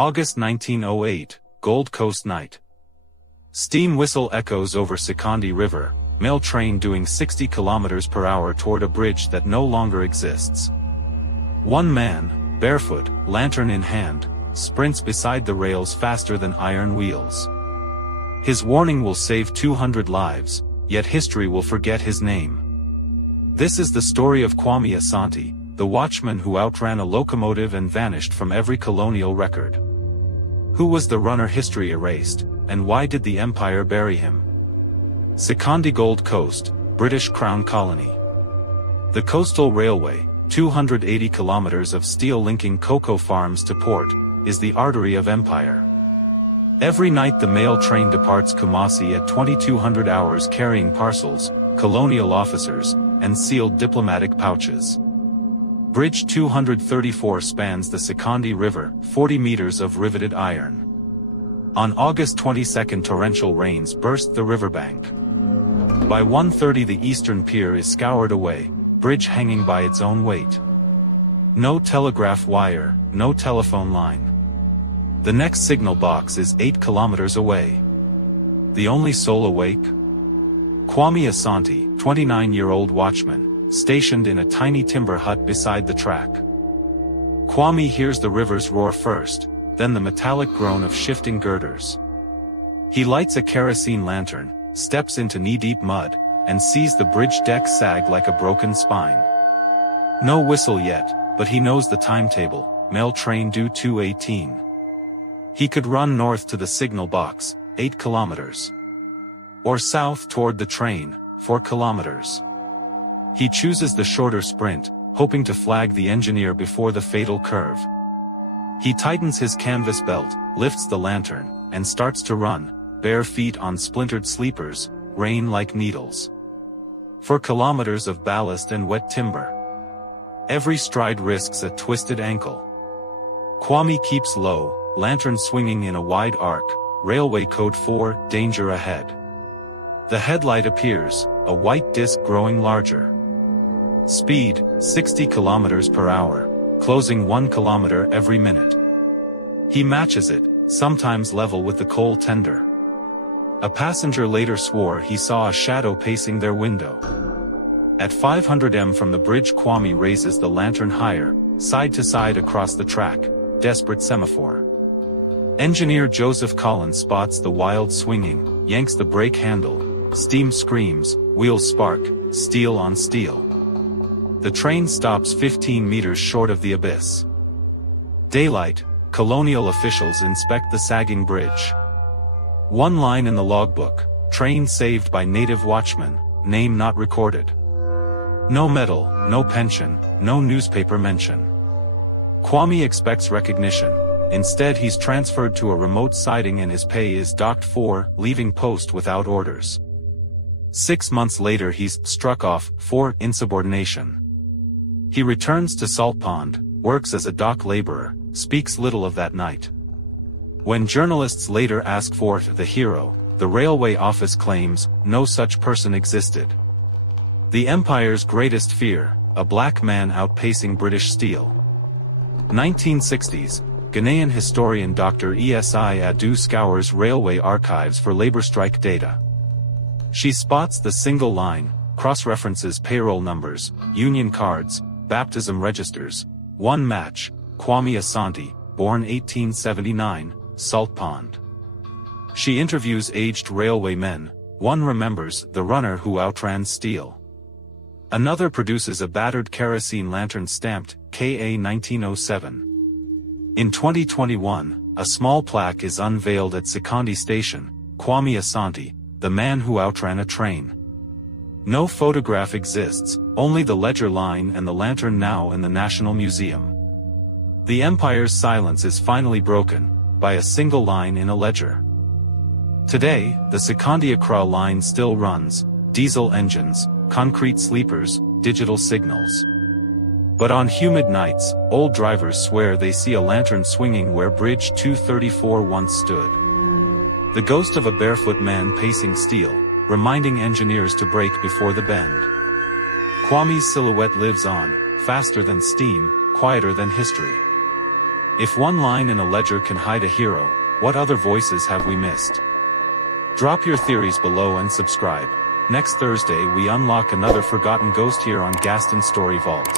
August 1908, Gold Coast night. Steam whistle echoes over Sekondi River, mail train doing 60 km per hour toward a bridge that no longer exists. One man, barefoot, lantern in hand, sprints beside the rails faster than iron wheels. His warning will save 200 lives, yet history will forget his name. This is the story of Kwame Asante, the watchman who outran a locomotive and vanished from every colonial record. Who was the runner history erased, and why did the empire bury him? Sekondi Gold Coast, British Crown Colony. The coastal railway, 280 kilometers of steel linking cocoa farms to port, is the artery of empire. Every night the mail train departs Kumasi at 2200 hours carrying parcels, colonial officers, and sealed diplomatic pouches. Bridge 234 spans the Sekondi River, 40 meters of riveted iron. On August 22 torrential rains burst the riverbank. By 1:30 the eastern pier is scoured away, bridge hanging by its own weight. No telegraph wire, no telephone line. The next signal box is 8 kilometers away. The only soul awake? Kwame Asante, 29-year-old watchman, stationed in a tiny timber hut beside the track. Kwame hears the river's roar first, then the metallic groan of shifting girders. He lights a kerosene lantern, steps into knee-deep mud, and sees the bridge deck sag like a broken spine. No whistle yet, but he knows the timetable, mail train due 2:18. He could run north to the signal box, 8 kilometers. Or south toward the train, 4 kilometers. He chooses the shorter sprint, hoping to flag the engineer before the fatal curve. He tightens his canvas belt, lifts the lantern, and starts to run, bare feet on splintered sleepers, rain like needles. 4 kilometers of ballast and wet timber. Every stride risks a twisted ankle. Kwame keeps low, lantern swinging in a wide arc, railway code 4, danger ahead. The headlight appears, a white disc growing larger. Speed, 60 kilometers per hour, closing 1 kilometer every minute. He matches it, sometimes level with the coal tender. A passenger later swore he saw a shadow pacing their window. At 500 m from the bridge Kwame raises the lantern higher, side to side across the track, desperate semaphore. Engineer Joseph Collins spots the wild swinging, yanks the brake handle, steam screams, wheels spark, steel on steel. The train stops 15 meters short of the abyss. Daylight, colonial officials inspect the sagging bridge. One line in the logbook, train saved by native watchmen, name not recorded. No medal, no pension, no newspaper mention. Kwame expects recognition. Instead he's transferred to a remote siding and his pay is docked for leaving post without orders. 6 months later he's struck off for insubordination. He returns to Salt Pond, works as a dock laborer, speaks little of that night. When journalists later ask for the hero, the railway office claims no such person existed. The empire's greatest fear, a black man outpacing British steel. 1960s, Ghanaian historian Dr. Esi Adu scours railway archives for labor strike data. She spots the single line, cross-references payroll numbers, union cards, baptism registers. One match, Kwame Asante, born 1879, Salt Pond. She interviews aged railway men. One remembers the runner who outran steel. Another produces a battered kerosene lantern stamped KA 1907. In 2021, a small plaque is unveiled at Sekondi Station, Kwame Asante, the man who outran a train. No photograph exists, only the ledger line and the lantern now in the National Museum. The empire's silence is finally broken, by a single line in a ledger. Today, the Sekondi-Accra line still runs, diesel engines, concrete sleepers, digital signals. But on humid nights, old drivers swear they see a lantern swinging where Bridge 234 once stood. The ghost of a barefoot man pacing steel, reminding engineers to brake before the bend. Kwame's silhouette lives on, faster than steam, quieter than history. If one line in a ledger can hide a hero, what other voices have we missed? Drop your theories below and subscribe. Next Thursday we unlock another forgotten ghost here on Ghaston Story Vault.